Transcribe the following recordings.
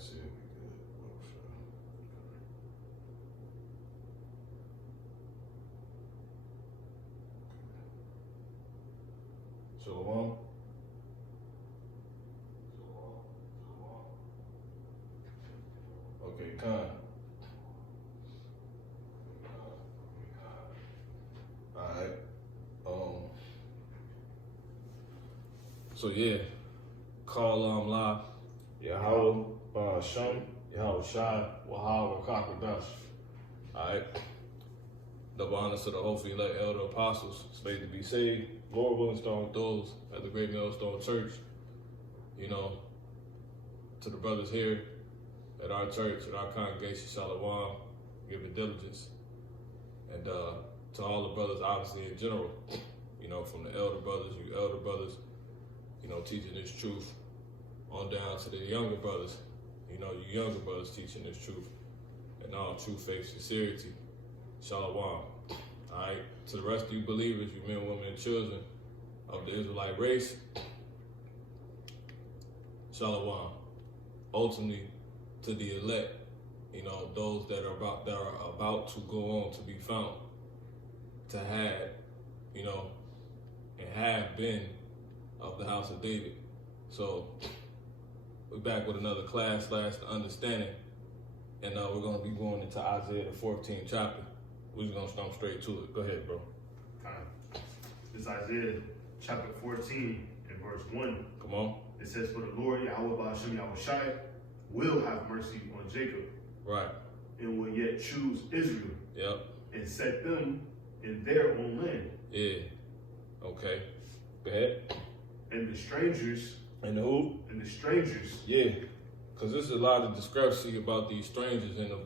see if we good. Oh, sure. Shalom. Okay, Khan. Alright. So yeah, call la Yahweh Shem, Yahweh Shai, Wahal Rakakadash. Alright. Double honors to the hopefully elect elder apostles, slated to be saved. Lord willing, stone with those at the Great Millstone Church. You know, to the brothers here at our church, at our congregation, Shalom, give it diligence. And to all the brothers, obviously, in general, you know, from the elder brothers, you elder brothers, you know, teaching this truth, on down to the younger brothers, you know, you younger brothers teaching this truth, and all true faith, sincerity. Shalom. All right, to the rest of you believers, you men, women, and children of the Israelite race, Shalom. Ultimately, to the elect, you know, those that are about to go on to be found, to have, you know, and have been of the house of David. So we're back with another class / the understanding, and we're going to be going into Isaiah the 14th chapter. We're just going to stomp straight to it. Go ahead, bro. This is Isaiah chapter 14 and verse 1. Come on. It says, "For the Lord Yahweh Ba'ashem Yahweh Shai will have mercy on Jacob, Right. and will yet choose Israel, Yep. and set them in their own land. Yeah. Okay. Go ahead. And the strangers, And the who? and the strangers, Yeah. Because there's a lot of discrepancy about these strangers in the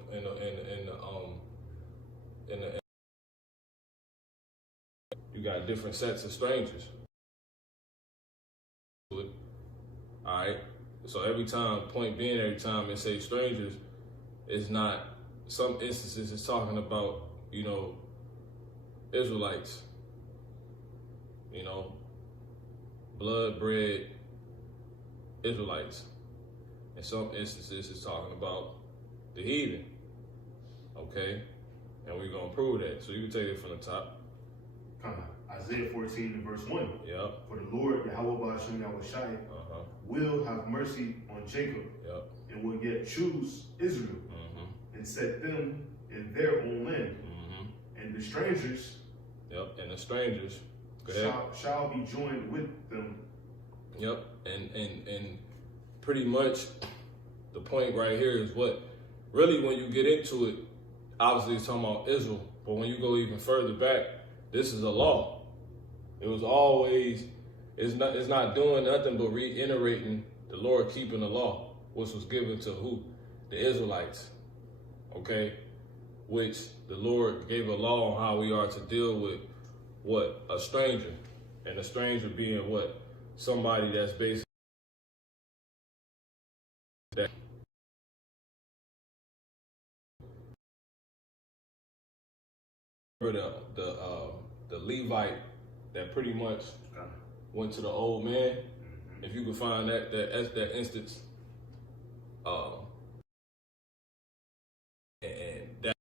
you got different sets of strangers. All right. So every time it say strangers, it's not. Some instances it's talking about, you know, Israelites. You know, blood-bred Israelites. In some instances, it's talking about the heathen. Okay, and we're gonna prove that. So you can take it from the top. Isaiah 14 and verse 1. Yep. For the Lord Yahweh Ba'ashem Yahweh Shai will have mercy on Jacob, Yep. and will yet choose Israel, and set them in their own land. And the strangers, Yep. And the strangers, go ahead. shall be joined with them. Yep. And pretty much the point right here is what really, when you get into it, obviously it's talking about Israel, but when you go even further back, this is a law. It was always, it's not doing nothing but reiterating the Lord keeping the law, which was given to who? The Israelites. Okay? Which the Lord gave a law on how we are to deal with what? A stranger. And a stranger being what? Somebody that's basically that the Levite that pretty much went to the old man. If you can find that instance, and that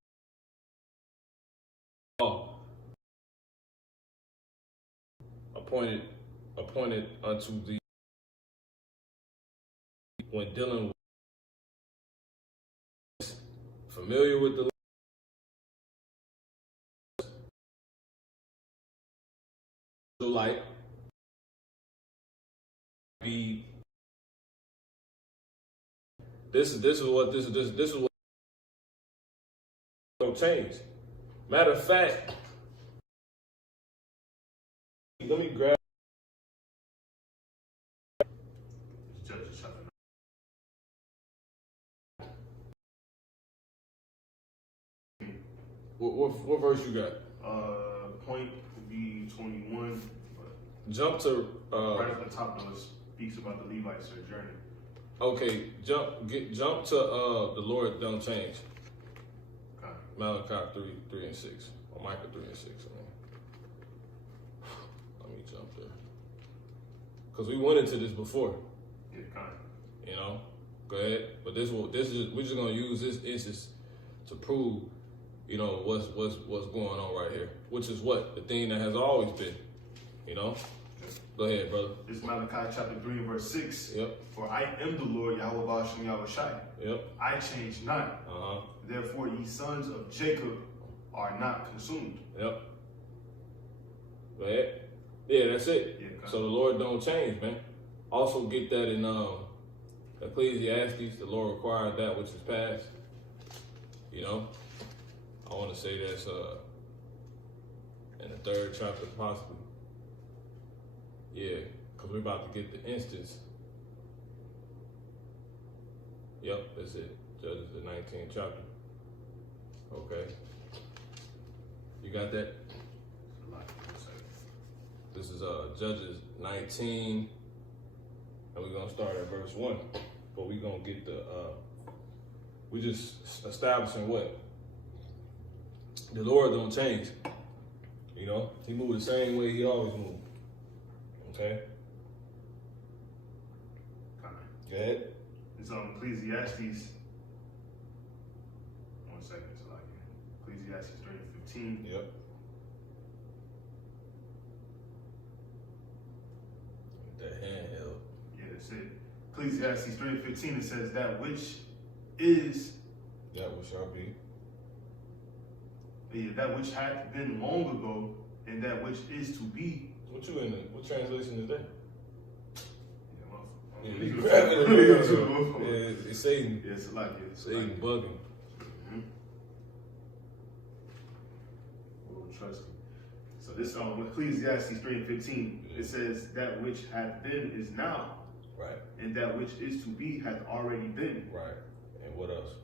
appointed unto the when dealing with familiar with the like be this is what don't change. Matter of fact, let me grab Judges chapter 9. what verse you got? Point would be 21. Jump to right at the top though, it speaks about the Levites sojourning. Okay, jump to the Lord don't change. Okay. Malachi 3 and 6. Or Micah 3 and 6. Let me jump there. Because we went into this before. Yeah, kind You know? Go ahead. But we're just gonna use this instance to prove, what's going on right here, which is what the thing that has always been, Go ahead, brother. This is Malachi chapter 3 and verse 6. Yep. For I am the Lord Yahweh Bashem Yahweh Shai. Yep. I change not. Therefore ye sons of Jacob are not consumed. Yep. Go ahead. Yeah, that's it. Yeah, so the Lord don't change, man. Also get that in Ecclesiastes. The Lord required that which is past. I want to say that's in the 3rd chapter possibly. Yeah, because we're about to get the instance. Yep, that's it. Judges, the 19th chapter. Okay. You got that? This is Judges 19, and we're gonna start at verse 1. But we're gonna get we just establishing what? The Lord don't change. He moved the same way he always moved. Okay? Go ahead. It's Ecclesiastes. 1 second, so Ecclesiastes 3:15. Yep. That handheld. Yeah, that's it. Ecclesiastes 3:15, it says that which is. That which shall be. Yeah, that which hath been long ago, and that which is to be. What translation is that? It's Satan. Yeah, it's like it. Satan bugging. Trust me. So this Ecclesiastes 3:15, it says that which hath been is now. Right. And that which is to be hath already been. Right. And what else?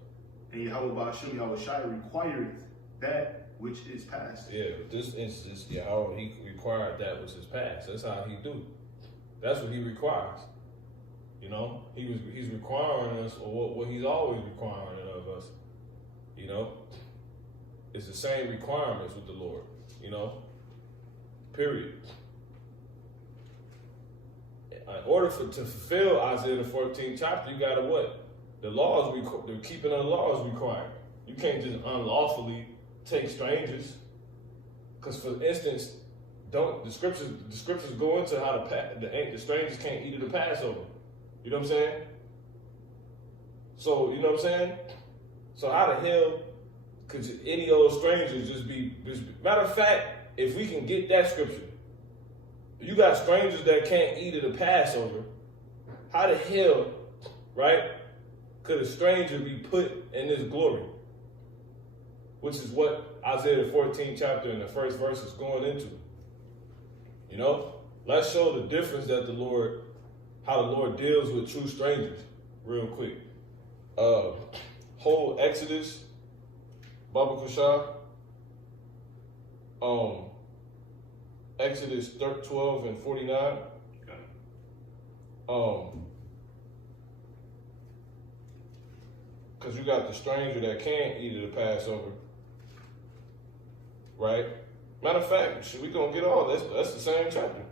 And Yahweh Bashem Yahweh Shai requireth that which is past. Yeah, this instance, Yahweh, he required that which is past. That's how he do. That's what he requires. He's requiring us, or what he's always requiring of us. It's the same requirements with the Lord. Period. In order to fulfill Isaiah the 14th chapter, you gotta what? The keeping of the laws required. You can't just unlawfully take strangers. Because for instance, the scriptures go into how the strangers can't eat of the Passover. You know what I'm saying? So, you know what I'm saying? So how the hell could any old stranger just be matter of fact, if we can get that scripture, you got strangers that can't eat of the Passover, how the hell, right, could a stranger be put in this glory? Which is what Isaiah the 14th chapter and the first verse is going into. Let's show the difference that how the Lord deals with true strangers real quick. Whole Exodus, Baba Kushah, Exodus 12 and 49. Because you got the stranger that can't eat of the Passover. Right? Matter of fact, we gonna get all this. That's the same chapter.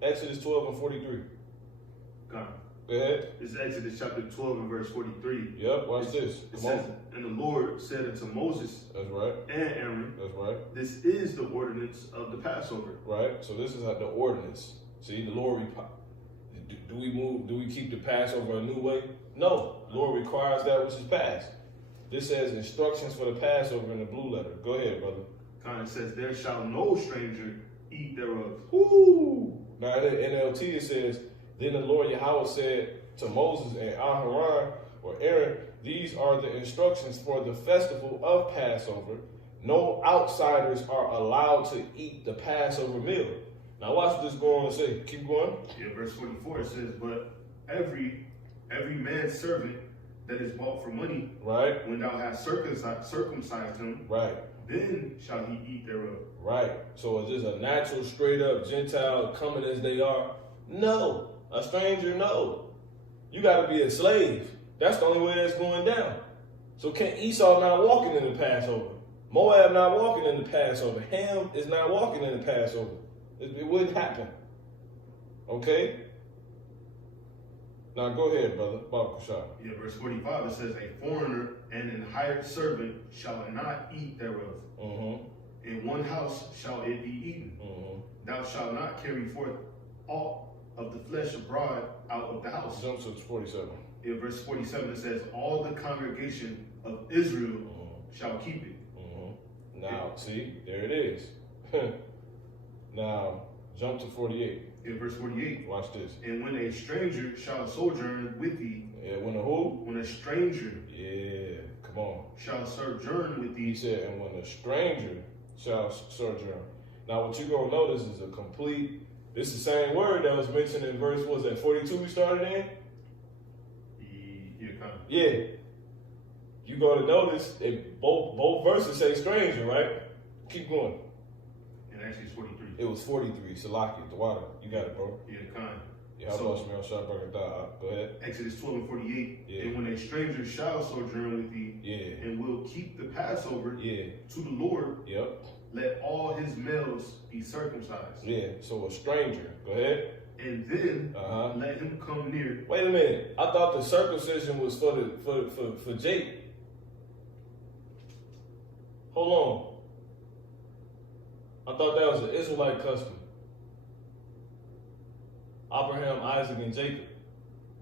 Exodus 12 and 43. Go ahead. This is Exodus chapter 12 and verse 43. Yep, watch this. It says, and the Lord said unto Moses. That's right. And Aaron. That's right. This is the ordinance of the Passover. Right. So this is like the ordinance. See, the Lord, do we keep the Passover a new way? No. The Lord requires that which is past. This says instructions for the Passover in the blue letter. Go ahead, brother. It says, there shall no stranger eat thereof. Woo! Now in the NLT it says, then the Lord Yahweh said to Moses and Aharon or Aaron, these are the instructions for the festival of Passover. No outsiders are allowed to eat the Passover meal. Now watch what this go on and say. Keep going. Yeah, verse 44 it says, but every man's servant that is bought for money, right, when thou hast circumcised him, right, then shall he eat thereof. Right. So is this a natural, straight up Gentile coming as they are? No. A stranger? No. You got to be a slave. That's the only way that's going down. So Esau not walking in the Passover. Moab not walking in the Passover. Ham is not walking in the Passover. It wouldn't happen. Okay? Now go ahead, brother. Baba Kushab. Yeah, verse 45, it says, a foreigner and an hired servant shall not eat thereof. In one house shall it be eaten. Thou shalt not carry forth aught of the flesh abroad out of the house. Jump to 47. In verse 47, it says, all the congregation of Israel shall keep it. Now, see, there it is. Now, jump to 48. In verse 48, watch this. And when a stranger shall sojourn with thee. Yeah, when a who? When a stranger. Yeah, come on. Shall sojourn with thee. He said, and when a stranger shall sojourn. Now, what you're going to notice is a complete, this is the same word that was mentioned in verse, was that 42 we started in? Yeah, kind of. Yeah. You're going to notice that both verses say stranger, right? Keep going. And actually it's 43. It was 43. Salaki, the water. You got it, bro. Yeah, kind. Yeah, how about Shmuel Shabbat? Go ahead. Exodus 12 and 48. Yeah. And when a stranger shall sojourn with thee, yeah, and will keep the Passover, yeah, to the Lord, yep, let all his males be circumcised. Yeah, so a stranger. Go ahead. And then let him come near. Wait a minute. I thought the circumcision was for Jake. Hold on. I thought that was an Israelite custom. Abraham, Isaac, and Jacob.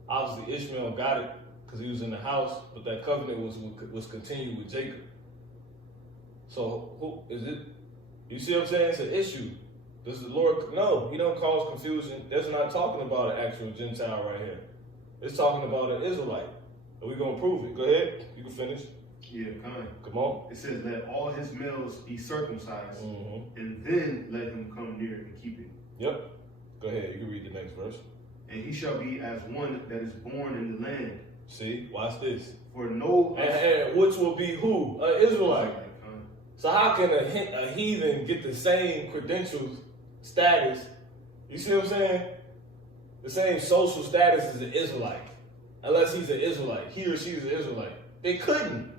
Obviously, Ishmael got it because he was in the house, but that covenant was continued with Jacob. So who is it? You see what I'm saying? It's an issue. Does the Lord? No, he don't cause confusion. That's not talking about an actual Gentile right here. It's talking about an Israelite. And we're gonna prove it. Go ahead. You can finish. Yeah, kind. Come on. It says, let all his males be circumcised, and then let him come near and keep it. Yep. Go ahead. You can read the next verse. And he shall be as one that is born in the land. See, watch this. For no... And which will be who? An Israelite. So how can a heathen get the same credentials, status? You see what I'm saying? The same social status as an Israelite. Unless he's an Israelite. He or she is an Israelite. They couldn't.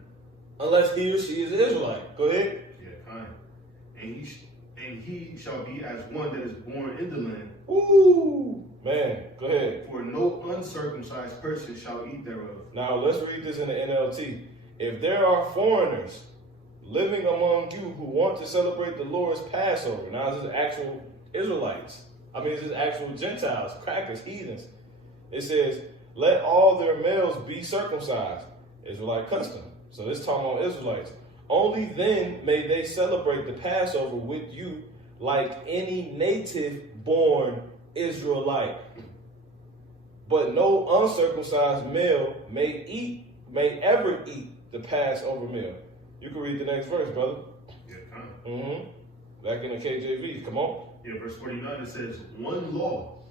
Unless he or she is an Israelite. Go ahead. Yeah, kind. And he shall be as one that is born in the land. Ooh, man, go ahead. For no uncircumcised person shall eat thereof. Now let's read this in the NLT. If there are foreigners living among you who want to celebrate the Lord's Passover, now this is actual Israelites. I mean, this is actual Gentiles, crackers, heathens. It says, let all their males be circumcised. Israelite custom. So this talking about Israelites. Only then may they celebrate the Passover with you like any native-born Israelite. But no uncircumcised male may ever eat the Passover meal. You can read the next verse, brother. Yeah, kind of. Back in the KJV. Come on. Yeah, verse 49, it says, one law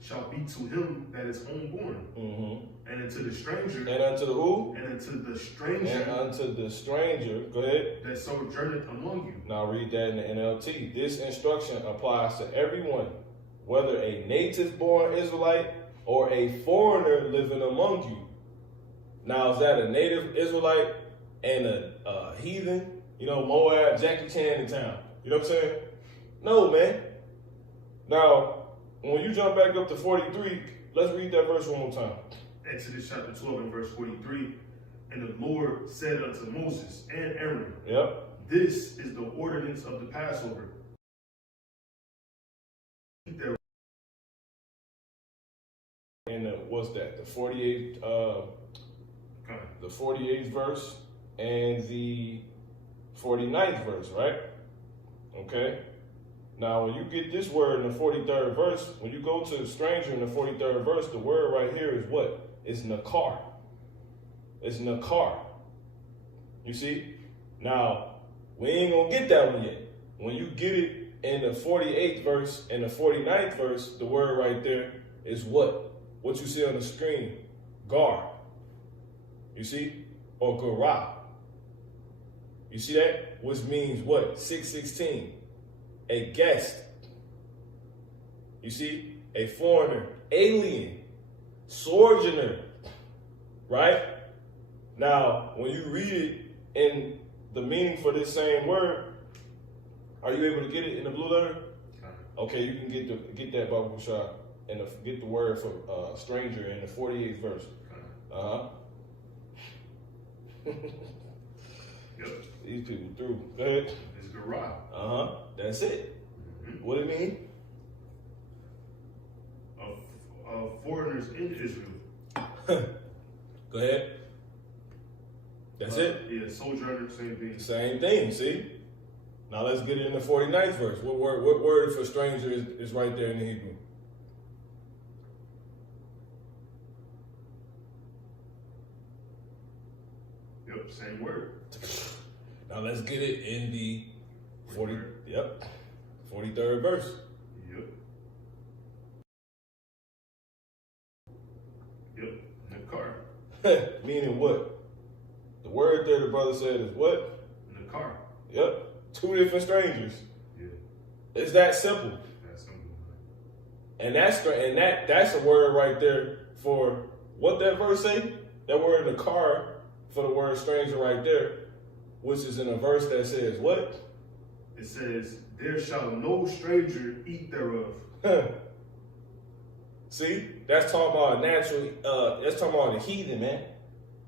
shall be to him that is homeborn. And unto the stranger. And unto the who? And unto the stranger. And unto the stranger. Go ahead. That sojourneth among you. Now read that in the NLT. This instruction applies to everyone, whether a native-born Israelite or a foreigner living among you. Now, is that a native Israelite and a heathen? You know, Moab, Jackie Chan in town. You know what I'm saying? No, man. Now, when you jump back up to 43, let's read that verse one more time. Exodus chapter 12 and verse 43. And the Lord said unto Moses and Aaron, yep, this is the ordinance of the Passover. And what's that? The 48th, the 48th verse and the 49th verse, right? Okay. Now, when you get this word in the 43rd verse, when you go to the stranger in the 43rd verse, the word right here is what? It's nakar. It's nakar. You see? Now, we ain't going to get that one yet. When you get it in the 48th verse and the 49th verse, the word right there is what? What you see on the screen. Gar. You see? Or garah. You see that? Which means what? 616. A guest. You see? A foreigner. Alien. Sojourner. Right? Now, when you read it in the meaning for this same word, are you able to get it in the blue letter? Okay, you can get that, Baba Bushra. and get the word for stranger in the 48th verse. Yep. These people through. Go ahead. It's Garah. That's it. Mm-hmm. What do you mean? Foreigners in Israel. Go ahead. That's it? Yeah, sojourner, same thing. Same thing, see? Now let's get it in the 49th verse. What word for stranger is right there in the Hebrew? Yep, same word. Now let's get it in the 43rd verse. Yep, Nakar. Meaning what? The word there the brother said is what? Nakar. Yep. 2 different strangers. Yeah. It's that simple. That's simple. And that's a word right there for what that verse say? That word Nakar for the word stranger right there, which is in a verse that says what? It says, there shall no stranger eat thereof. See? That's talking about that's talking about the heathen, man.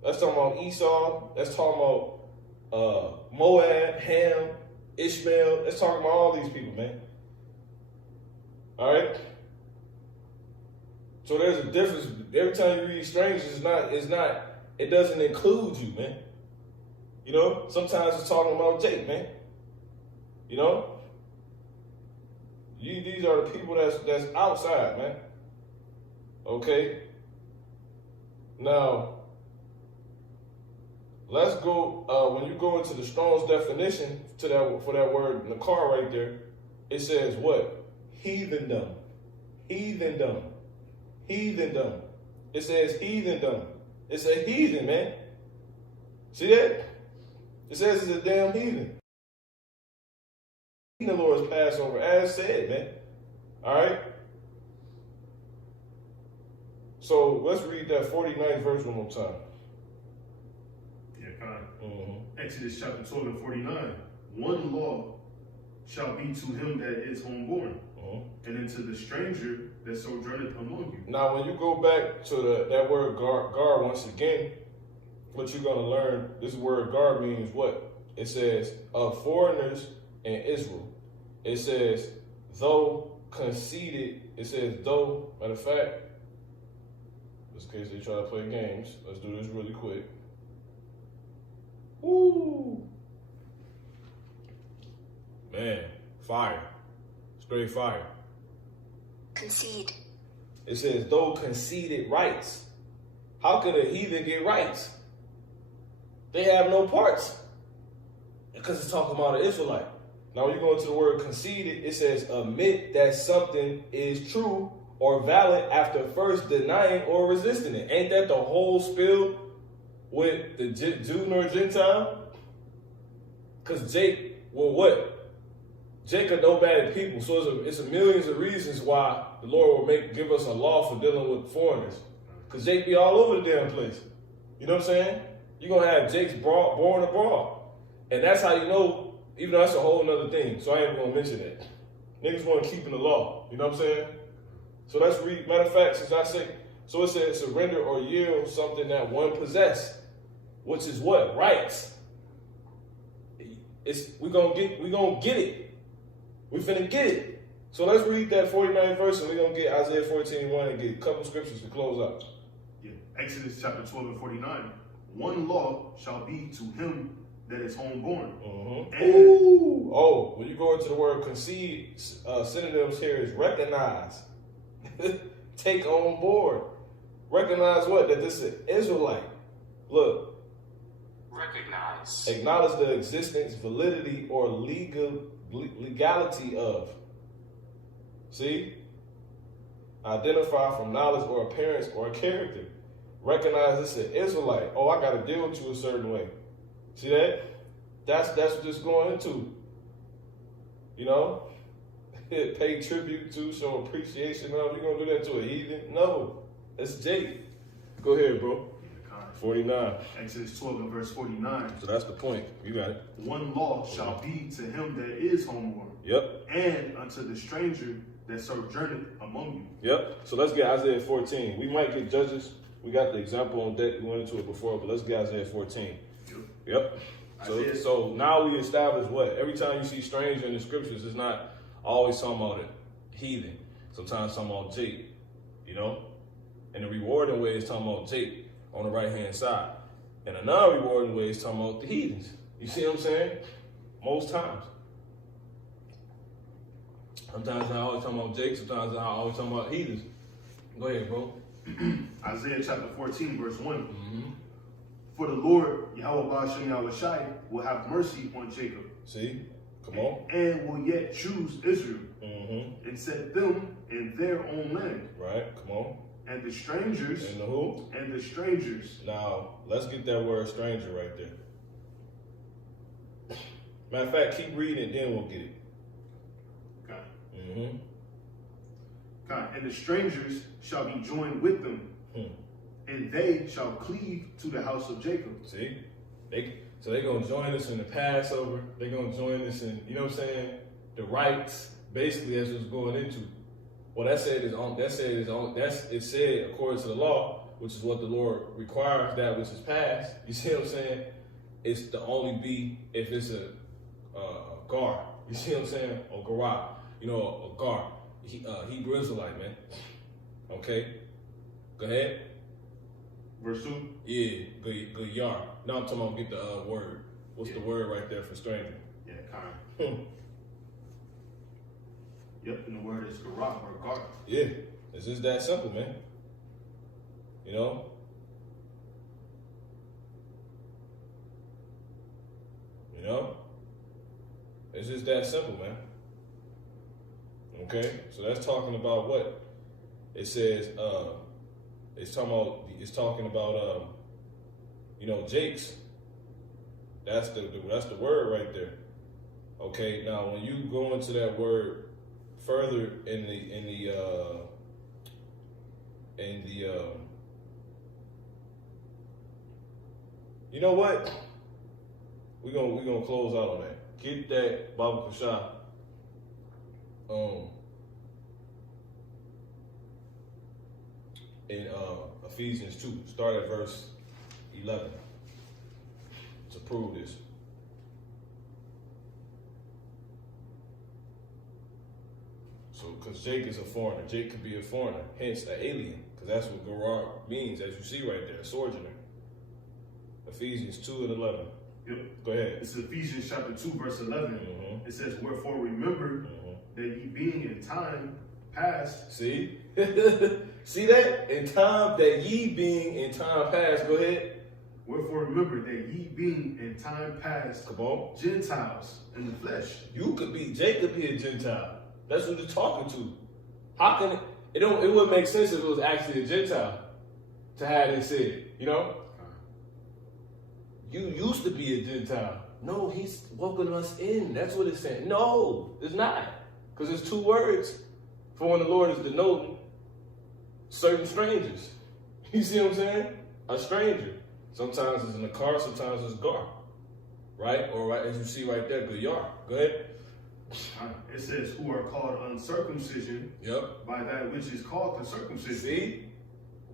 That's talking about Esau. That's talking about Moab, Ham, Ishmael. That's talking about all these people, man. All right? So there's a difference. Every time you read strangers, it doesn't include you, man. You know, sometimes it's talking about Jake, man. You know? These are the people that's outside, man. Okay? Now, let's go, when you go into the Strong's definition for that word Nakar right there, it says what? Heathendom. Heathendom. Heathendom. It says heathendom. It's a heathen, man. See that? It says it's a damn heathen. The Lord's Passover, as said, man. All right? So let's read that 49th verse one more time. Yeah, kind of. Exodus chapter 12 and 49. One law shall be to him that is homeborn, and unto the stranger that sojourneth among you. Now, when you go back to that word gar once again, what you're going to learn, this word gar means what? It says, of foreigners in Israel. It says, though conceited, it says, though, matter of fact, just in case they try to play games, let's do this really quick. Woo! Man, fire. Straight fire. Concede. It says, though conceded rights. How could a heathen get rights? They have no parts. Because it's talking about an Israelite. Now, when you go into the word conceded, it says, admit that something is true or valid after first denying or resisting it. Ain't that the whole spiel with the Jew nor Gentile? Because what? Jacob no bad people, so it's a millions of reasons why the Lord will give us a law for dealing with foreigners. Because Jake be all over the damn place. You know what I'm saying? You're going to have Jake's born abroad. And that's how you know, even though that's a whole nother thing, so I ain't going to mention that. Niggas want to keep in the law. You know what I'm saying? So let's read, matter of fact, since I say, so it says surrender or yield something that one possess, which is what? Rights. We gonna get it. We finna get it. So let's read that 49th verse and we're going to get Isaiah 14:1 and get a couple scriptures to close out. Yeah. Exodus chapter 12 and 49. One law shall be to him that is homeborn. When you go into the word concede, synonyms here is recognize. Take on board. Recognize what? That this is an Israelite. Look. Recognize. Acknowledge the existence, validity, or legality of. See? Identify from knowledge or appearance or character. Recognize this is an Israelite. Oh, I got to deal with you a certain way. See that? That's what this going into. You know? Pay tribute to, show appreciation of. You going to do that to a heathen? No. That's Jake. Go ahead, bro. 49. Exodus 12 and verse 49. So that's the point. You got it. One law shall be to him that is homeborn. Yep. And unto the stranger that sojourneth among Yep. So let's get Isaiah 14. We might get Judges. We got the example on deck. We went into it before, but let's get Isaiah 14. you. Yep. So now we establish what? Every time you see stranger in the scriptures, it's not always talking about a heathen. Sometimes talking about Jake, you know? And the rewarding way is talking about Jake on the right-hand side. And a non-rewarding way is talking about the heathens. You see what I'm saying? Most times. Sometimes I always talking about Jake, sometimes I always talking about heathens. Go ahead, bro. Isaiah chapter 14, verse 1. Mm-hmm. For the Lord, Yahweh Bashem Yahweh Shai, will have mercy on Jacob. See? Come on. And will yet choose Israel. Mm-hmm. And set them in their own land. Right, come on. And the strangers. And the who? And the strangers. Now, let's get that word stranger right there. Matter of fact, keep reading, then we'll get it. God. Mm-hmm. God. And the strangers shall be joined with them. And they shall cleave to the house of Jacob. See? So they're going to join us in the Passover. They're going to join us in, you know what I'm saying? The rites, basically, that's what it's going into. Well, it said according to the law, which is what the Lord requires, that which is passed. You see what I'm saying? It's to only be if it's a gar. You see what I'm saying? Or garah. You know, a gar. Hebrew Israelite, man. Okay? Go ahead. Verse 2? Yeah, good yard. Now I'm talking about get the word. What's the word right there for stranger? Yeah, kind. Yep, and the word is garah or gar. Yeah, it's just that simple, man. You know? It's just that simple, man. Okay? So that's talking about what? It says, it's talking about Jake's. That's the word right there. Okay, now when you go into that word further in the you know what? We're gonna close out on that. Get that Baba Kasha in Ephesians 2, start at verse 11 to prove this. So, because Jake is a foreigner, Jake could be a foreigner, hence an alien, because that's what Gerar means, as you see right there, a sojourner. Ephesians 2 and 11. Yep. Go ahead. It's Ephesians chapter 2, verse 11. Mm-hmm. It says, wherefore remember that ye being in time past. See? See that? In time, that ye being in time past. Go ahead. Wherefore remember that ye being in time past. Come on. Gentiles in the flesh. Jake could be a Gentile. That's what you're talking to. How can it wouldn't make sense if it was actually a Gentile to have it said, you know? You used to be a Gentile. No, he's welcoming us in. That's what it's saying. No, it's not. Because there's two words for when the Lord is denoting certain strangers. You see what I'm saying? A stranger. Sometimes it's in the car, sometimes it's gar. Right? Or right as you see right there, good yard. Go ahead. It says, who are called uncircumcision by that which is called the circumcision. See?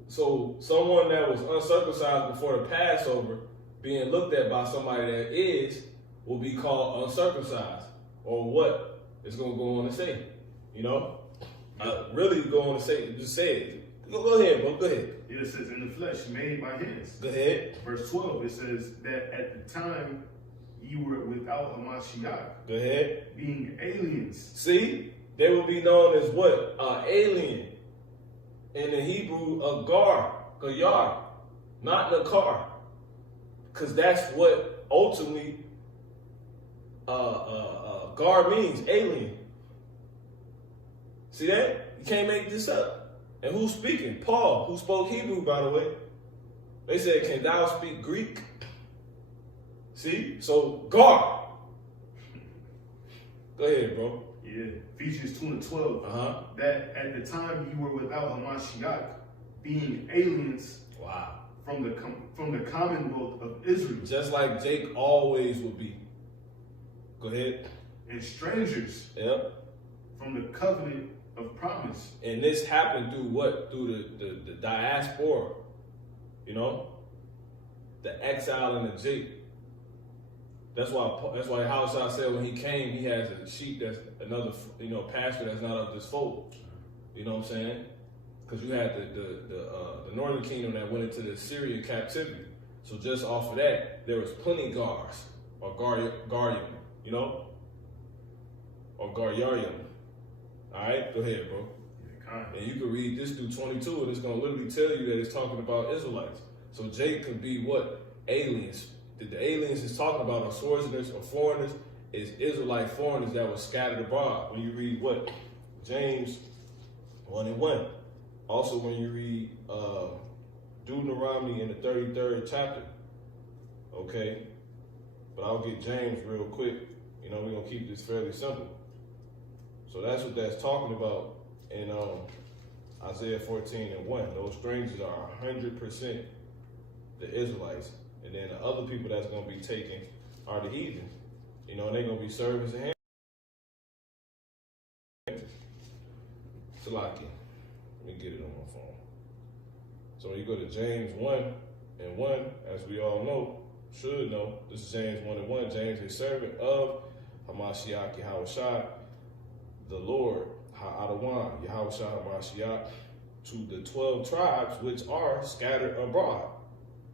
So someone that was uncircumcised before the Passover being looked at by somebody that is will be called uncircumcised. Or what? It's going to go on to say. You know? Really go on to say, just say it. Go ahead, bro. Go ahead. It says, in the flesh made by hands. Go ahead. Verse 12, it says that at the time you were without Hamashiach. Go ahead. Being aliens. See? They will be known as what? Alien. In the Hebrew, a gar, not a car. Because that's what ultimately gar means, alien. See that? You can't make this up. And who's speaking? Paul, who spoke Hebrew, by the way. They said, can thou speak Greek? See? So, gar. Go ahead, bro. Yeah. Ephesians 2 and 12. That at the time you were without Hamashiach, being aliens. Wow. From the commonwealth of Israel. Just like Jake always would be. Go ahead. And strangers. Yep. From the covenant of promise. And this happened through what? Through the diaspora, you know? The exile and the Jake. That's why Haushai said when he came, he has a sheep that's another, pasture that's not of this fold. You know what I'm saying? Because you had the northern kingdom that went into the Syrian captivity. So just off of that, there was plenty Gars, or Garyim, or Garyarium. All right, go ahead, bro. And you can read this through 22, and it's going to literally tell you that it's talking about Israelites. So Jake could be what? Aliens. The aliens is talking about are sojourners or foreigners, is Israelite foreigners that were scattered abroad. When you read what? James 1:1. Also when you read Deuteronomy in the 33rd chapter. Okay? But I'll get James real quick. We're going to keep this fairly simple. So that's what that's talking about in Isaiah 14:1. Those strangers are 100% the Israelites. And then the other people that's going to be taken are the heathen. And they're going to be servants and hands. Salaki. Let me get it on my phone. So when you go to James 1:1, as we all know, should know, this is James 1:1. James, a servant of Hamashiach Yahushua, the Lord, Ha'adawan, Yahushua Hamashiach, to the 12 tribes which are scattered abroad.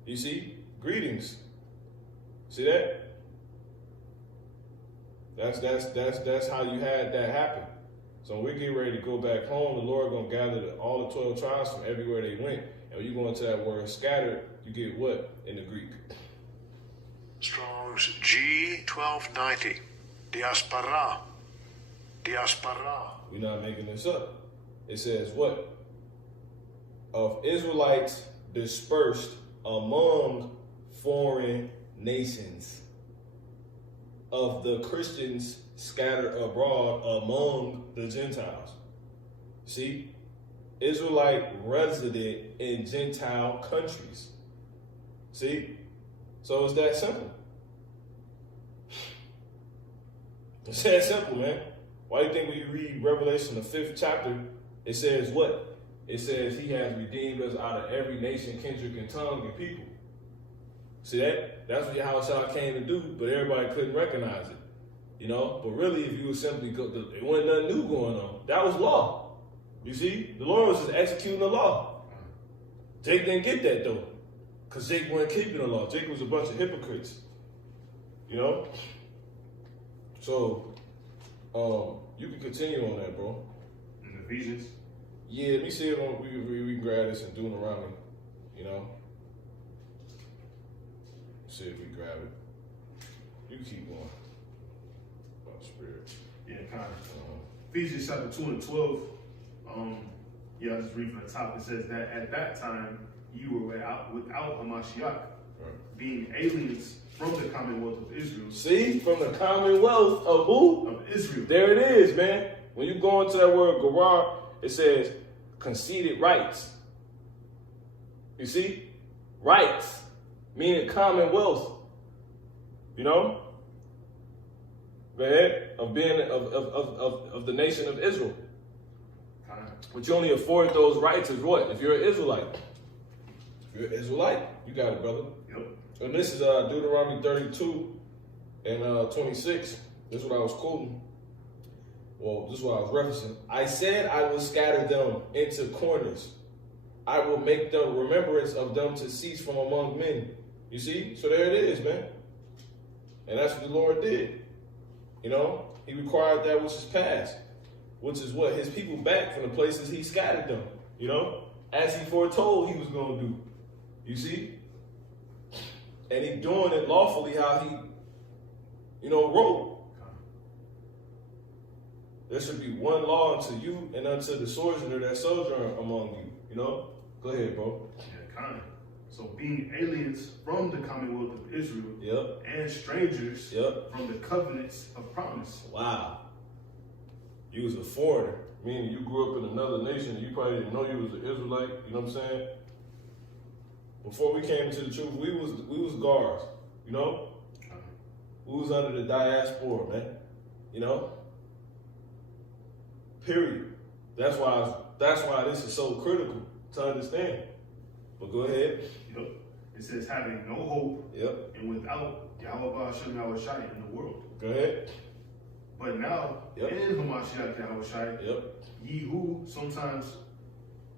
You see? Greetings. See that? That's how you had that happen. So when we get ready to go back home, the Lord gonna gather all the 12 tribes from everywhere they went. And when you go into that word scattered, you get what in the Greek? Strong's G1290. Diaspora. Diaspora. We're not making this up. It says what? Of Israelites dispersed among foreign nations, of the Christians scattered abroad among the Gentiles. See? Israelite resident in Gentile countries. See? So it's that simple. It's that simple, man. Why do you think when you read Revelation, the 5th chapter, it says what? It says he has redeemed us out of every nation, kindred, and tongue, and people. See that? That's what Yahushua came to do, but everybody couldn't recognize it. But really, if you would simply go, it wasn't nothing new going on. That was law. You see? The Lord was just executing the law. Jake didn't get that, though, because Jake wasn't keeping the law. Jake was a bunch of hypocrites. So, you can continue on that, bro. In Ephesians? Yeah, let me see if we can grab this and Deuteronomy, See if we grab it. You can keep going. About spirit. Yeah, kind of. Ephesians chapter 2:12. I'll just read from the top. It says that at that time you were without a Mashiach, being aliens from the Commonwealth of Israel. See? From the Commonwealth of who? Of Israel. There it is, man. When you go into that word Gerar, it says conceded rights. You see? Rights. Meaning Commonwealth. Man, of being of the nation of Israel. But you only afford those rights as what? If you're an Israelite. If you're an Israelite, you got it, brother. Yep. And this is Deuteronomy 32 and 26. This is what I was quoting. Well, this is what I was referencing. I said I will scatter them into corners. I will make the remembrance of them to cease from among men. You see? So there it is, man. And that's what the Lord did. He required that which is past, which is what? His people back from the places he scattered them. As he foretold he was going to do. You see? And he doing it lawfully how he, wrote. There should be one law unto you and unto the sojourner that sojourn among you. Go ahead, bro. Yeah, kind of. So being aliens from the Commonwealth of Israel, Yep. and strangers, Yep. from the covenants of promise. Wow. You was a foreigner, meaning you grew up in another nation and you probably didn't know you was an Israelite, you know what I'm saying? Before we came into the truth, we was guards, We was under the diaspora, man. Period. That's why this is so critical to understand. But go ahead. Yep. It says having no hope Yep. and without Yahweh Hashem Yahushai in the world. Go ahead. But now, Yep. in Hamashiach Yahushai, Yep. ye who sometimes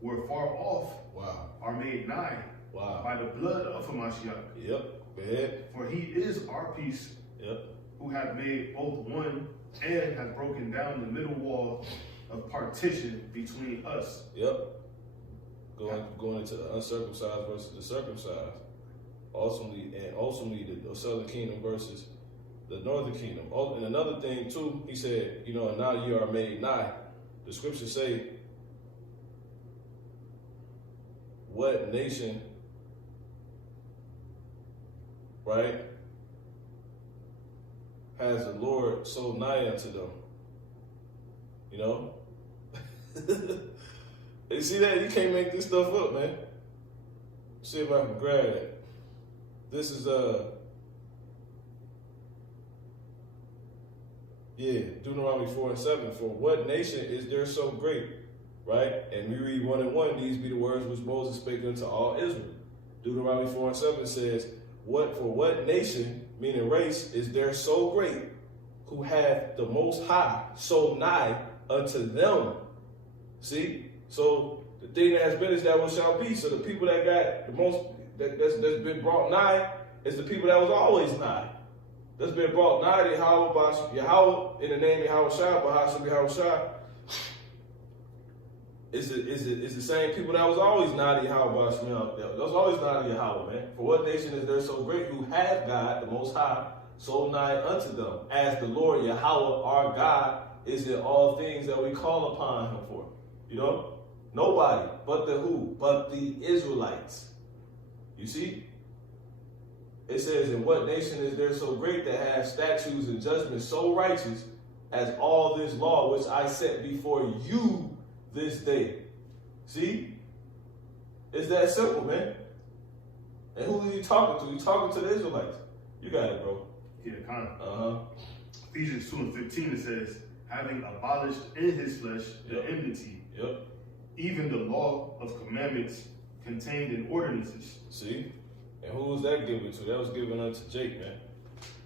were far off Wow. are made nigh Wow. by the blood of Hamashiach. Yep. Go ahead. For he is our peace, Yep. who hath made both one and hath broken down the middle wall of partition between us. Yep. Going into the uncircumcised versus the circumcised. Ultimately the southern kingdom versus the northern kingdom. Oh, and another thing too, he said, now you are made nigh. The scriptures say, what nation, right, has the Lord so nigh unto them? You know? You see that? You can't make this stuff up, man. See if I can grab it. This is Deuteronomy 4:7. For what nation is there so great? Right? And we read 1:1, these be the words which Moses spake unto all Israel. Deuteronomy 4:7 says, for what nation, meaning race, is there so great, who hath the most high so nigh unto them? See? So the thing that has been is that what shall be. So the people that got the most that's been brought nigh is the people that was always nigh. That's been brought nigh to Yahweh in the name of Yahweh Shai, Bahasham Yahweh Shai. Is the same people that was always nigh to Yahweh Bahasham. That was always nigh to Yahweh, man. For what nation is there so great, who hath God, the Most High, so nigh unto them, as the Lord Yahweh our God is in all things that we call upon him for. You know? Nobody but the who? But the Israelites. You see? It says, in what nation is there so great that have statutes and judgments so righteous as all this law which I set before you this day? See? It's that simple, man. And who are you talking to? You're talking to the Israelites. You got it, bro. Yeah, kind of. Ephesians 2:15, it says, having abolished in his flesh the enmity, even the law of commandments contained in ordinances. See? And who was that given to? That was given unto Jake, man.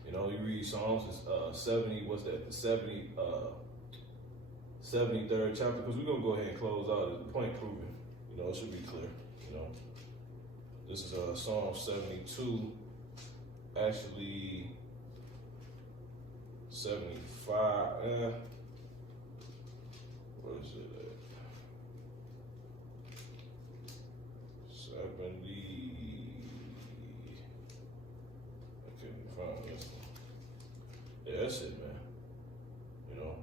You know, you read Psalms 70, what's that? The 73rd chapter, because we're going to go ahead and close out the point proven. You know, it should be clear. You know, this is Psalm 72, actually 75. Where is it at? 70. I couldn't find this one. Yeah, that's it, man. You know,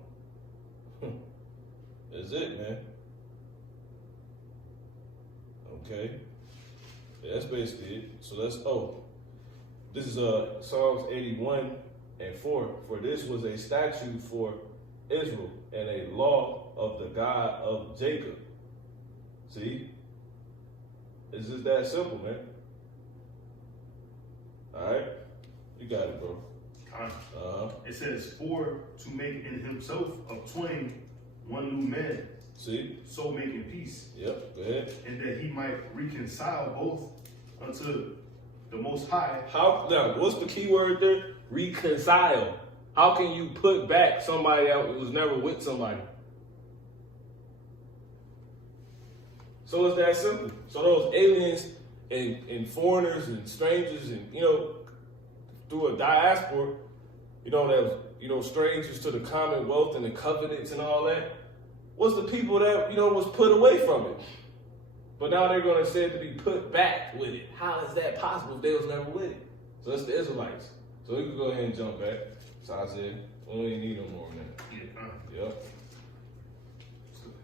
that's it, man. Okay. Yeah, that's basically it. So this is Psalms 81:4. For this was a statute for Israel and a law of the God of Jacob. See? It's just that simple, man. All right? You got it, bro. It says, for to make in himself of twain one new man. See? So making peace. Yep, go ahead. And that he might reconcile both unto the Most High. Now, what's the key word there? Reconcile. How can you put back somebody that was never with somebody? So it's that simple. So those aliens and foreigners and strangers and, through a diaspora, that was, strangers to the commonwealth and the covenants and all that, was the people that, was put away from it. But now they're going to say to be put back with it. How is that possible if they was never with it? So it's the Israelites. So we can go ahead and jump back. So I said, we don't even need no more, man. Yep.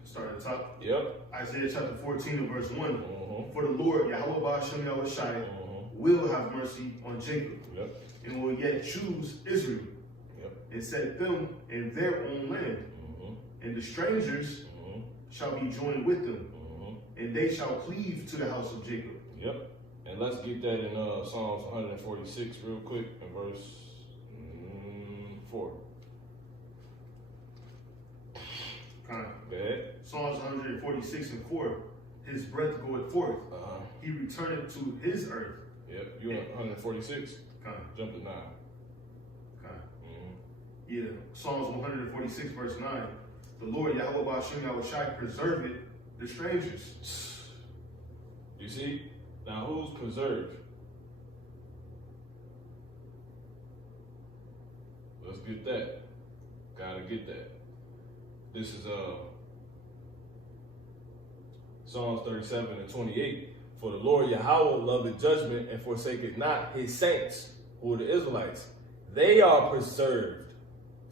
Start at the top. Yep. Isaiah chapter 14 and verse 1. Mm-hmm. For the Lord, Yahweh Ba'ashem Yahweh Shai, will have mercy on Jacob. Yep. And will yet choose Israel. Yep. And set them in their own land. And the strangers shall be joined with them. And they shall cleave to the house of Jacob. Yep. And let's get that in Psalms 146 real quick in verse 4. Kind. Go ahead. Psalms 146:4. His breath goeth forth. He returneth to his earth. Yep. You 146. Kind. Jump to 9. Kind. Yeah. Psalms 146 verse 9. The Lord Yahweh Ba'ashem Yahushai preserved the strangers. You see? Now who's preserved? Let's get that. Gotta get that. This is Psalms 37:28. For the Lord Yahweh loveth judgment and forsaketh not his saints, who are the Israelites. They are preserved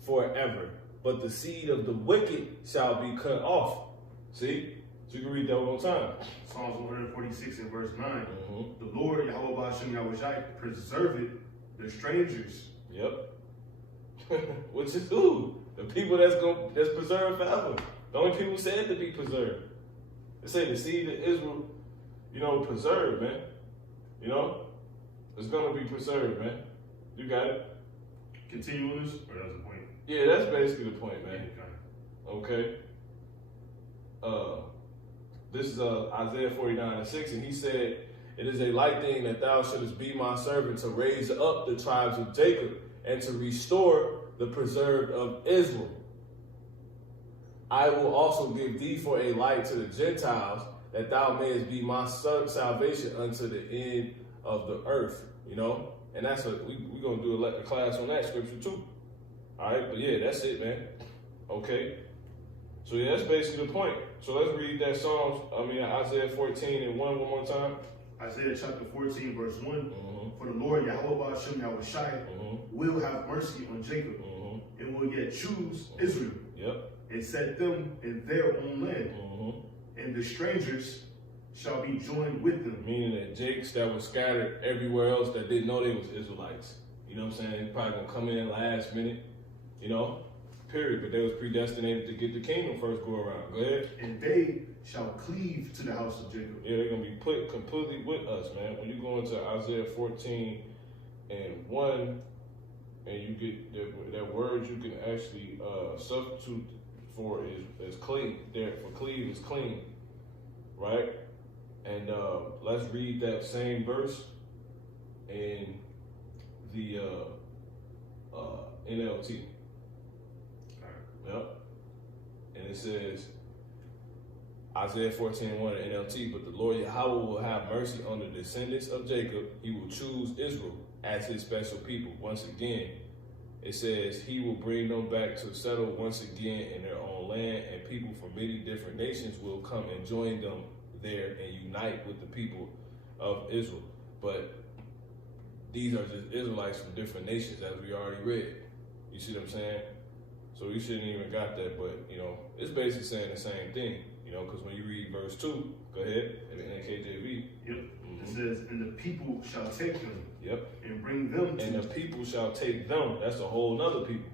forever, but the seed of the wicked shall be cut off. See? So you can read that one more time. Psalms 146 and verse 9. The Lord Yahweh Ba'ashem Yahushai preserved the strangers. Yep. Which is who? The people that's preserved forever. The only people said to be preserved. They say the seed of Israel, preserved, man. It's gonna be preserved, man. You got it. Continue on this, or that's the point? Yeah, that's basically the point, man. Okay. This is Isaiah 49:6, and he said, "It is a light thing that thou shouldest be my servant to raise up the tribes of Jacob and to restore the preserved of Israel. I will also give thee for a light to the Gentiles, that thou mayest be my salvation unto the end of the earth." And that's what we're going to do a class on that scripture too. All right, but yeah, that's it, man. Okay. So yeah, that's basically the point. So let's read that Isaiah 14:1 one more time. Isaiah chapter 14 verse 1. For the Lord Yahweh Ba'ashem Yahushai will have mercy on Jacob and will yet choose Israel. Yep. And set them in their own land. And the strangers shall be joined with them. Meaning that Jakes that was scattered everywhere else that didn't know they was Israelites. You know what I'm saying? They probably gonna come in last minute, period. But they was predestinated to get the kingdom first go around. Go ahead. And they shall cleave to the house of Jacob. Yeah, they're gonna be put completely with us, man. When you go into Isaiah 14:1 and you get that word you can actually substitute for is clean. There for cleave is clean. Right? And let's read that same verse in the NLT. Yep. And it says, Isaiah 14:1 in NLT, but the Lord Yahweh will have mercy on the descendants of Jacob. He will choose Israel as his special people. Once again, it says he will bring them back to settle once again in their own land, and people from many different nations will come and join them there and unite with the people of Israel. But these are just Israelites from different nations, as we already read. You see what I'm saying? So we shouldn't even got that, but it's basically saying the same thing. Because when you read verse 2, go ahead, in KJV. Yep. It says, and the people shall take them. Yep. And bring them to. And the people shall take them. That's a whole nother people.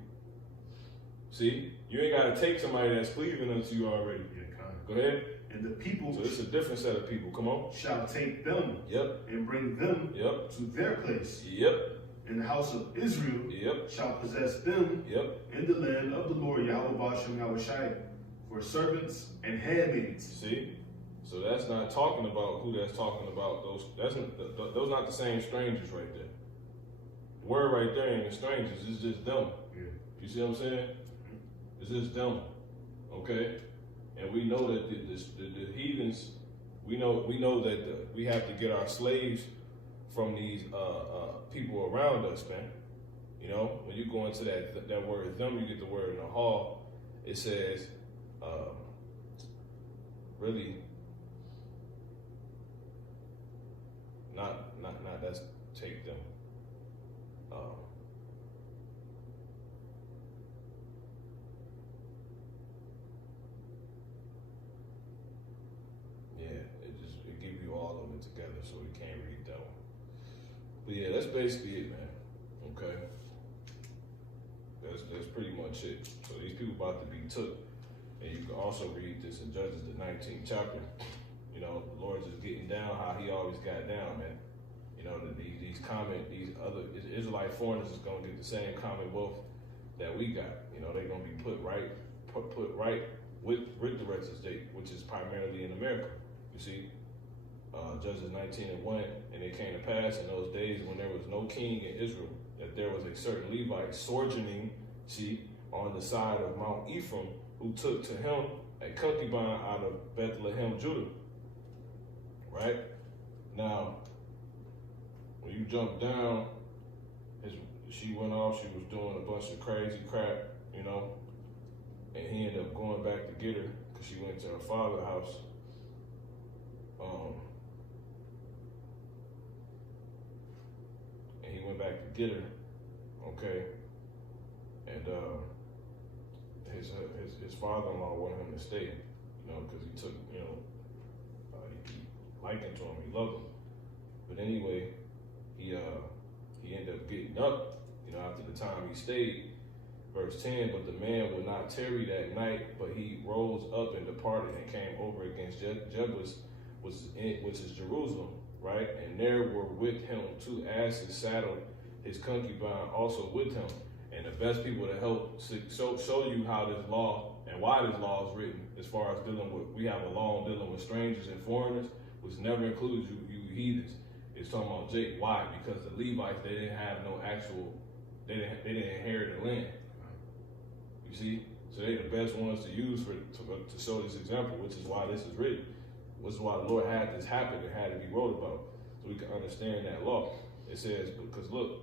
See? You ain't got to take somebody that's cleaving unto you already. Yeah, kind of. Go ahead. And the people. So it's a different set of people. Come on. Shall take them. Yep. And bring them. Yep. To their place. Yep. And the house of Israel. Yep. Shall possess them. Yep. In the land of the Lord Yahweh Ba'ashem Yahushai, for servants and handmaids. See? So that's not talking about who that's talking about. Those not the same strangers right there. The word right there ain't the strangers. It's just them. Yeah. You see what I'm saying? It's just them. Okay? And we know that the heathens, we know that we have to get our slaves from these people around us, man. When you go into that word them, you get the word nahal. It says, really, not that's take them. It give you all of it together, so we can't read that one. But yeah, that's basically it, man. Okay, that's pretty much it. So these people about to be took, and you can also read this in Judges the 19th chapter. The Lord's just getting down how He always got down, man. These other Israelite foreigners is gonna get the same commonwealth that we got. They're gonna be put right with the rest state, which is primarily in America. You see, Judges 19:1, and it came to pass in those days when there was no king in Israel, that there was a certain Levite sojourning, on the side of Mount Ephraim, who took to him a concubine out of Bethlehem, Judah. Right? Now, when you jump down, she went off, she was doing a bunch of crazy crap, and he ended up going back to get her because she went to her father's house. And he went back to get her, okay? And his father-in-law wanted him to stay, because he took, he liked him to him, he loved him. But anyway, he ended up getting up, after the time he stayed. Verse 10, but the man would not tarry that night, but he rose up and departed and came over against Jebus, which is Jerusalem, right? And there were with him 2 asses saddled, his concubine also with him. And the best people to help show you how this law and why this law is written, as far as we have a law dealing with strangers and foreigners, which never includes you heathens. It's talking about Jake. Why? Because the Levites, they didn't have no actual, they didn't inherit the land. You see? So they're the best ones to use to show this example, which is why this is written. Which is why the Lord had this happen and had to be wrote about, so we can understand that law. It says, because look,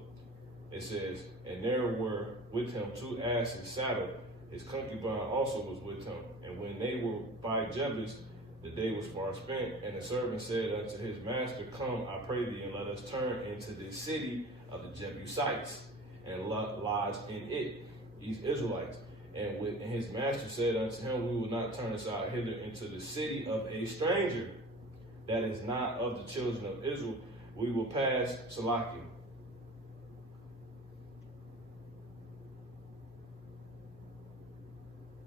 it says, and there were with him 2 asses saddled, his concubine also was with him. And when they were by Jebus, the day was far spent, and the servant said unto his master, come, I pray thee, and let us turn into the city of the Jebusites, and lodge in it, these Israelites. And his master said unto him, we will not turn aside hither into the city of a stranger, that is not of the children of Israel. We will pass Salakia.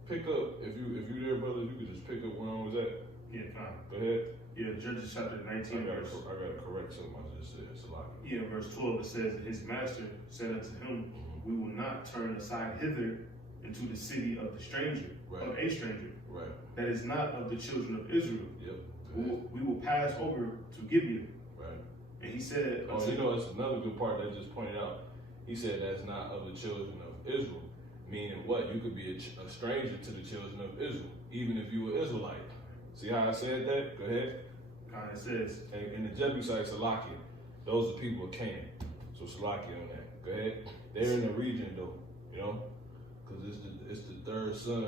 Pick up, if you there, brother, you could just pick up where I was at. Yeah, fine. Go ahead. Yeah, Judges chapter 19, I gotta correct something I just said. Salakia. Yeah, verse 12, it says, his master said unto him, we will not turn aside hither into the city of the stranger, right. Of a stranger, right. That is not of the children of Israel. Yep. We will pass over to Gibeon. Right. And he said, it's another good part that I just pointed out. He said that's not of the children of Israel. Meaning what? You could be a stranger to the children of Israel, even if you were Israelite. See how I said that? Go ahead. It says, in the Jebusites, Salakia, those are people of Canaan. So Salakia on that. Go ahead. They're in the region though, because it's the third son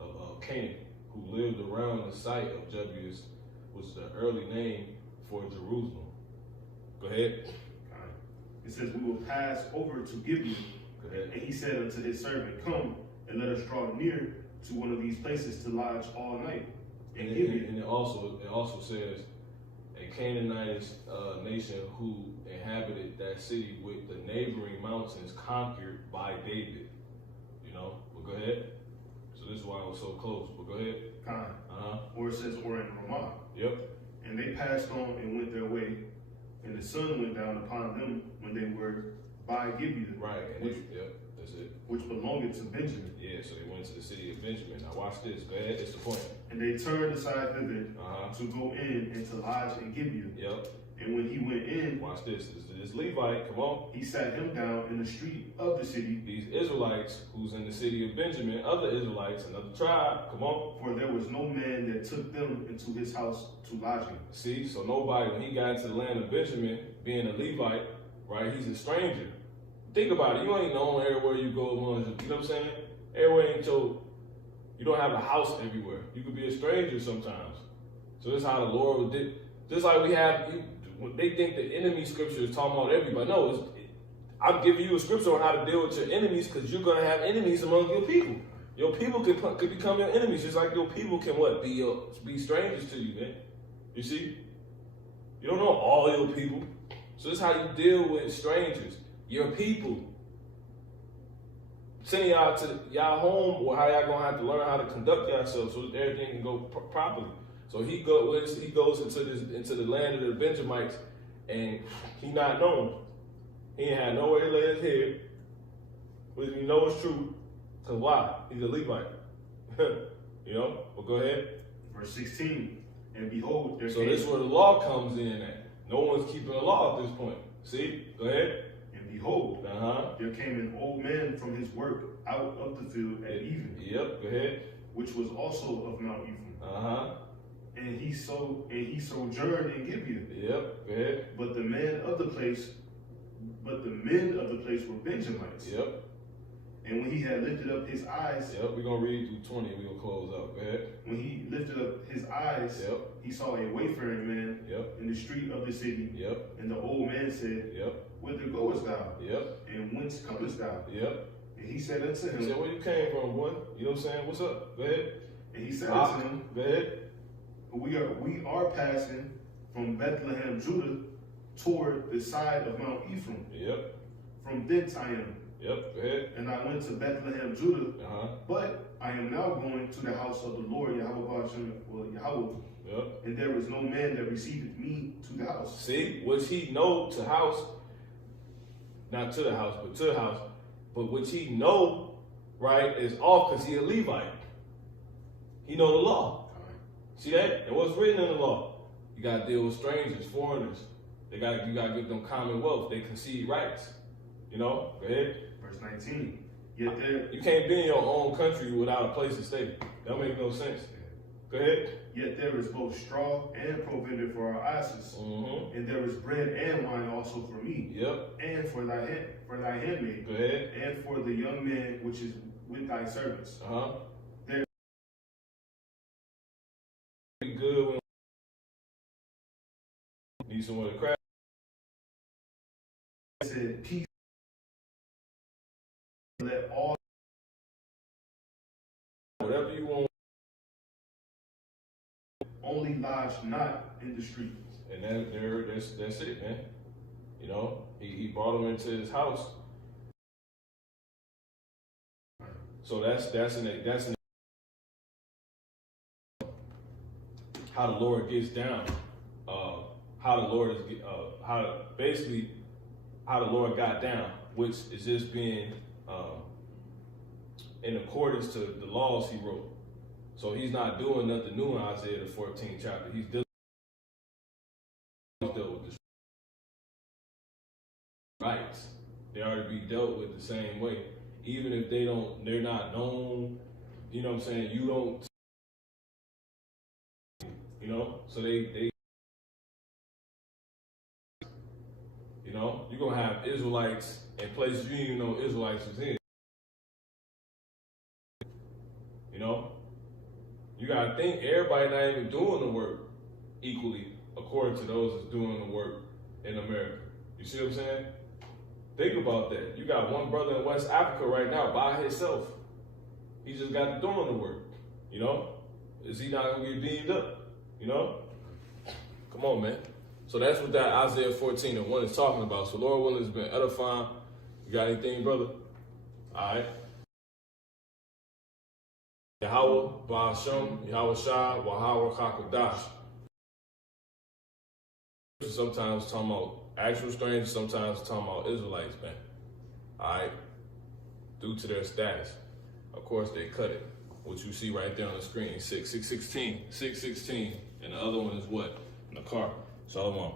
of Canaan, who lived around the site of Jebus, which is the early name for Jerusalem. Go ahead. It says, we will pass over to Gibeon. Go ahead. And he said unto his servant, come and let us draw near to one of these places to lodge all night. And it also says, a Canaanite nation who inhabited that city with the neighboring mountains conquered by David. But go ahead. So this is why I was so close. But go ahead. Or it says, or in Ramah. Yep. And they passed on and went their way, and the sun went down upon them when they were by Gibeon. Right. Yep. That's it. Which belonged to Benjamin. Yeah, so they went to the city of Benjamin. Now watch this. Go ahead. It's the point. And they turned aside thither to go in and to lodge in Gibeon. Yep. And when he went in, watch this. This Levite, come on. He sat him down in the street of the city. These Israelites, who's in the city of Benjamin, other Israelites, another tribe, come on. For there was no man that took them into his house to lodging. See, so nobody, when he got into the land of Benjamin, being a Levite, right, he's a stranger. Think about it. You ain't known everywhere you go. You know what I'm saying? Everywhere ain't you don't have a house everywhere. You could be a stranger sometimes. So this is how the Lord would do. Just like we have, they think the enemy scripture is talking about everybody. No, I'm giving you a scripture on how to deal with your enemies, because you're going to have enemies among your people. Your people could become your enemies, just like your people can what? Be strangers to you, man. You see? You don't know all your people. So this is how you deal with strangers. Your people. Sending y'all to y'all home, or how y'all gonna have to learn how to conduct yourselves so that everything can go properly. So he goes into the land of the Benjamites, and he not known. He ain't had nowhere to lay his head, which we know is true. Cause why? He's a Levite. You know, but go ahead. Verse 16, and behold, there So came, this is where the law comes in at. No one's keeping the law at this point. See? Go ahead. and behold, Uh-huh. there came an old man from his work out of the field at even, Yep, go ahead. which was also of Mount Ephraim. Uh-huh. And he sojourned in Gibeah. Yep, go ahead. But the men of the place were Benjamites. Yep. And when he had lifted up his eyes, Yep, we're gonna read through 20, we're gonna close out. Go ahead. when he lifted up his eyes, Yep. he saw a wayfaring man Yep. in the street of the city. Yep. And the old man said, Yep. Whither goest thou? Yep. And whence comest thou? Yep. And he said unto He said, him, where you came from, boy? You know what I'm saying? What's up? Go ahead. and he said unto him, Go ahead. we are passing from Bethlehem, Judah, toward the side of Mount Ephraim. Yep. From thence I am. Yep. Go ahead. And I went to Bethlehem, Judah, Uh-huh. but I am now going to the house of the Lord, Yahweh, Yep. and there was no man that received me to the house. See, which he know to house, not to the house, but to the house, but which he know, right, is off because he a Levite. He know the law. See that? And what's written in the law? You gotta deal with strangers, foreigners. You gotta give them commonwealth. They concede rights. You know? Go ahead. Verse 19. Yet there, You can't be in your own country without a place to stay. That make no sense. Go ahead. yet there is both straw and provender for our asses, Mm-hmm. and there is bread and wine also for me, Yep. and for thy handmaid, Go ahead. and for the young man which is with thy servants. Uh-huh. There- Pretty good when need someone to crack. It said, peace. Let all Whatever you want. only lodge not in the street. And then that's it, man. You know, he brought him into his house. So that's how the Lord gets down. How the Lord is how the Lord got down, which is just being in accordance to the laws he wrote. So he's not doing nothing new in Isaiah the 14th chapter. He's dealing with this rights. They are to be dealt with the same way, even if they're not known. You know what I'm saying? You don't. You know, so they. You know, you're gonna have Israelites in places you didn't even know Israelites was in. You know, you gotta think everybody not even doing the work equally according to those that's doing the work in America. You see what I'm saying? Think about that. You got one brother in West Africa right now by himself. He just got to doing the work. You know, is he not gonna get beamed up? You know, come on, man. So that's what that Isaiah 14:1 is talking about. So Lord willing, it's been edifying. You got anything, brother? All right. Yahweh, Ba'ashem, Yahweh Shai, Wahawa Kakadash. Sometimes talking about actual strangers, sometimes talking about Israelites, man. All right. Due to their status. Of course, they cut it. What you see right there on the screen, 616, and the other one is what? In the car. Shalom.